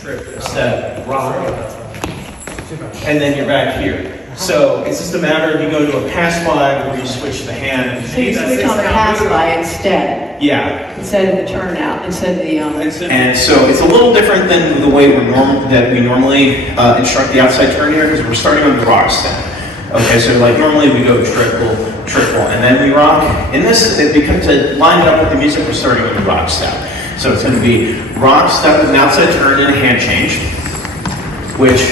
triple, step, rock, and then you're back here. So it's just a matter of you go to a pass by where you switch the hand. So you switch on the pass by instead. Yeah. Instead of the turnout, instead of the And so it's a little different than the way we normally instruct the outside turn here, because we're starting on the rock step. Okay, so like normally we go triple, and then we rock. In this, because to line it up with the music, we're starting with the rock step. So it's going to be rock step with an outside turn and a hand change, which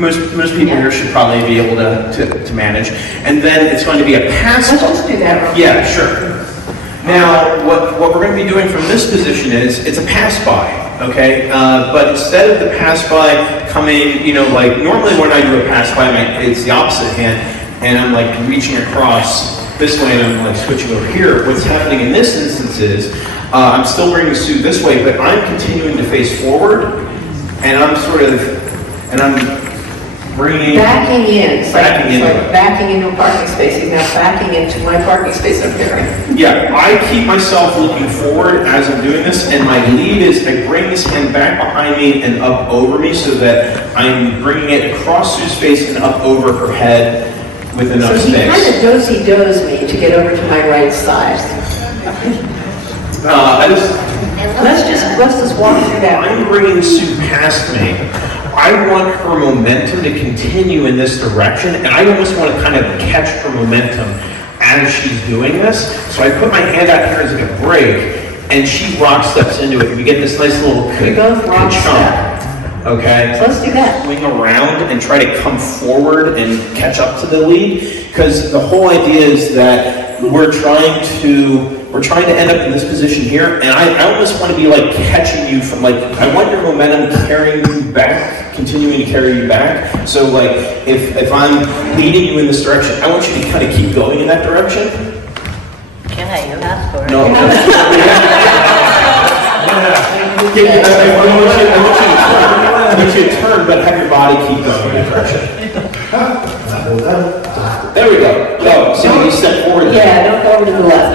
most people here should probably be able to manage. And then it's going to be a pass. Let's just do that real quick. Yeah, sure. Now, what we're going to be doing from this position is, it's a pass by, okay? But instead of the pass by coming, like normally when I do a pass by, it's the opposite hand, and I'm like reaching across this way and I'm like switching over here. What's happening in this instance is, I'm still bringing Sue this way, but I'm continuing to face forward, and I'm bringing... Backing in. It's like Backing backing into a parking space. He's now backing into my parking space up there. Yeah, I keep myself looking forward as I'm doing this, and my lead is I bring this hand back behind me and up over me so that I'm bringing it across Sue's face and up over her head with enough space. So he space. kind of do-si-does me to get over to my right side. Let's just walk through that. I'm bringing Sue past me. I want her momentum to continue in this direction, and I almost want to kind of catch her momentum as she's doing this. So I put my hand out here as like a break, and she rock steps into it. We get this nice little chunk. Okay? So let's do that. Swing around and try to come forward and catch up to the lead, because the whole idea is that we're trying to end up in this position here, and I almost want to be like catching you from I want your momentum carrying you back, continuing to carry you back. So like, if I'm leading you in this direction, I want you to kind of keep going in that direction. Can I? You asked for it. No. I want you to turn, but have your body keep going in that direction. There we go. Go. So you step forward. Yeah, don't go over to the left.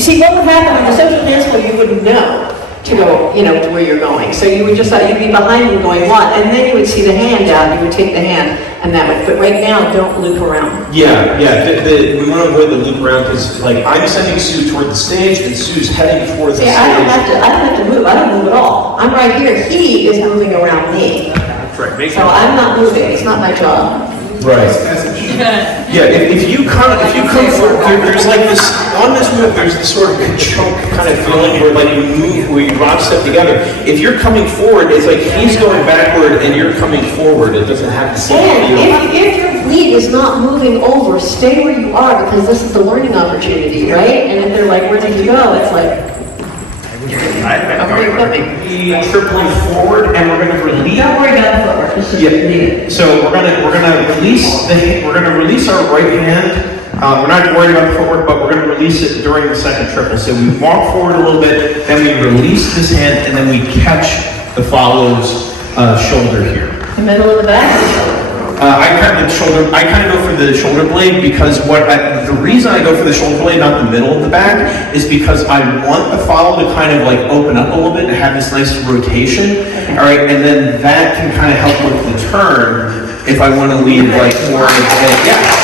See what would happen in the social dance floor, you wouldn't know to go, to where you're going. So you would just, you'd be behind me going one, and then you would see the hand out, you would take the hand, and that would, but right now, don't loop around. Yeah. We want to avoid the loop around, because I'm sending Sue toward the stage, and Sue's heading towards the stage. I don't have to move, I don't move at all. I'm right here, he is moving around me. Right. So I'm not moving, it's not my job. Right. Yeah, if you come forward, there's like this, on this move, there's this sort of chunk kind of feeling where you move, where you rock step together. If you're coming forward, it's like he's going backward and you're coming forward. It doesn't have to be. And if your lead is not moving over, stay where you are, because this is the learning opportunity, right? And if they're like, where did you go? It's like, tripling forward, and we're going to release. Don't worry about the footwork. This is needed. So we're going to release our right hand. We're not worried about the footwork, but we're going to release it during the second triple. So we walk forward a little bit, then we release this hand, and then we catch the follow's shoulder here. The middle of the back. I kind of go for the shoulder blade, because the reason I go for the shoulder blade, not the middle of the back, is because I want the follow to kind of open up a little bit and have this nice rotation. Okay. All right, and then that can kind of help with the turn if I want to lead more into it. Yeah.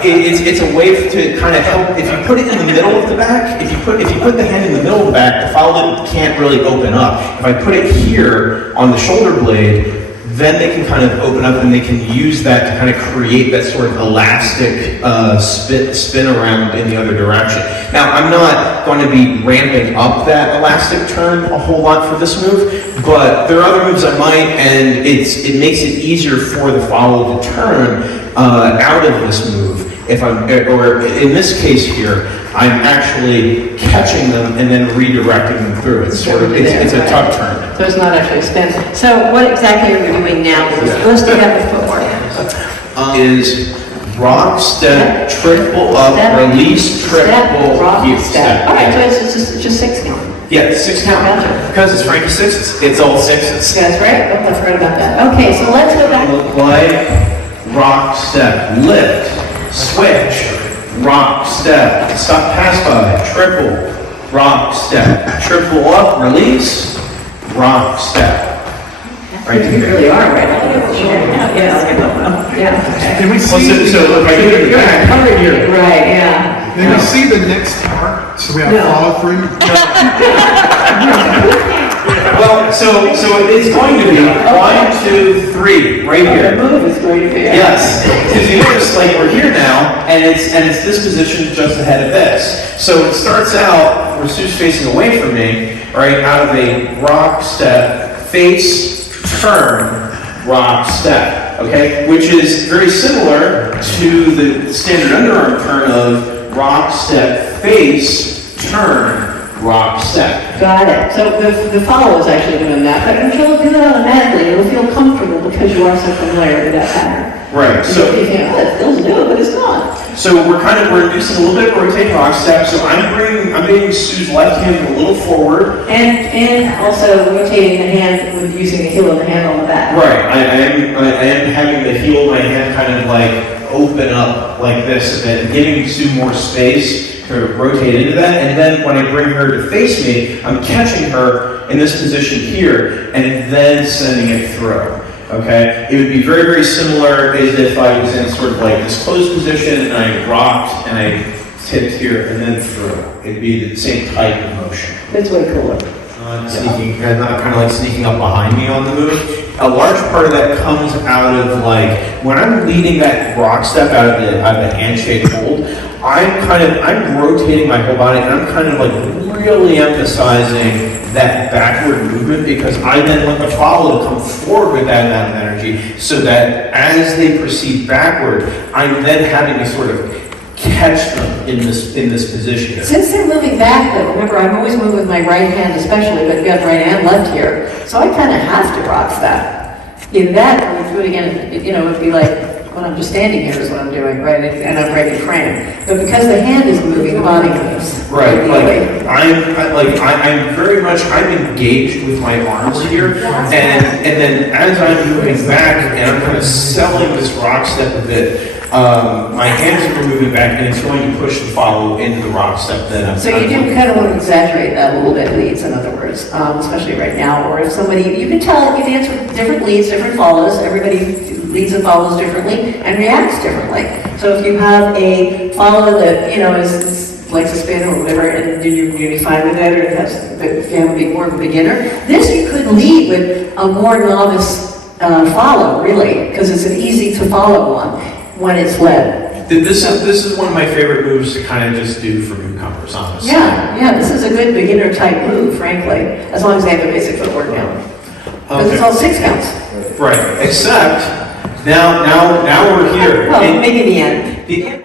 It's a way to kind of help. If you put it in the middle of the back, if you put the hand in the middle of the back, the follow can't really open up. If I put it here on the shoulder blade, then they can kind of open up, and they can use that to kind of create that sort of elastic spin around in the other direction. Now, I'm not going to be ramping up that elastic turn a whole lot for this move, but there are other moves I might, and it makes it easier for the follow to turn out of this move. Or in this case here, I'm actually catching them and then redirecting them through. It's a tough turn. So it's not actually a spin. So what exactly are we doing now? Let's do that with footwork. Is rock, step, triple up, release, triple, rock, step. All right, so it's just 6 count. Yeah, 6 count. Gotcha. Because it's Frankie 6, it's all 6s. That's right. Oh, I forgot about that. Okay, so let's go back. Look like rock, step, lift, switch, rock, step, stop, pass by, triple, rock, step. Triple up, release, rock, step. Right You there. really are right on the shoulder. Yeah. Can we Well, see, so if I do it in the back, Covered here. it, right, yeah. can we see the next part? So we have No. follow through? Well, so it's going to be 1, 2, 3, right The here. move is going to be. Yes, because you notice, like, we're here now, and it's this position just ahead of this. So it starts out where Sue's facing away from me, right, out of a rock, step, face, turn, rock, step, okay? Which is very similar to the standard underarm turn of rock, step, face, turn, rock, step. Got it. So the follow is actually doing that, but you'll do it automatically. You'll feel comfortable because you are so familiar with that pattern. Right, so You think, oh, it feels new, but it's not. So we're inducing a little bit of rotate rock step. So I'm bringing Sue's left hand a little forward. And also rotating the hand with using the heel of the hand on the back. Right. I am having the heel of my hand kind of like open up like this, and giving Sue more space to rotate into that. And then when I bring her to face me, I'm catching her in this position here, and then sending it through. Okay, it would be very, very similar as if I was in sort of like this closed position and I rocked and I tipped here and then through. It'd be the same type of motion. That's way cooler. Not kind of like sneaking up behind me on the move. A large part of that comes out of like, when I'm leading that rock step out of the handshake hold, I'm rotating my whole body and I'm kind of like really emphasizing that backward movement because I then want the follow to come forward with that amount of energy so that as they proceed backward, I'm then having to sort of catch them in this position. Since they're moving back though, remember I'm always moving with my right hand especially, but we have right and left here. So I kind of have to rock that. Either that or we do it again, it'd be like, when I'm just standing here is what I'm doing, right? And I'm breaking frame. But because the hand is moving, the body moves. Right, I'm very much, I'm engaged with my arms here, and then as I'm moving back and I'm kind of selling this rock step a bit, my hands are moving back and it's going to push the follow into the rock step that I'm. So you do kind of want to exaggerate that a little bit, leads, in other words, especially right now. Or if somebody, you can tell, you dance with different leads, different follows. Everybody leads and follows differently and reacts differently. So if you have a follow that, is likes to spin or whatever, and you're fine with it, or if you have a bit more of a beginner, this you could lead with a more novice follow, really, because it's an easy to follow one when it's led. This is one of my favorite moves to kind of just do for newcomers, honestly. Yeah, this is a good beginner type move, frankly, as long as they have a basic footwork down. Because it's all 6 counts. Right, except now we're here. Well, maybe the end. The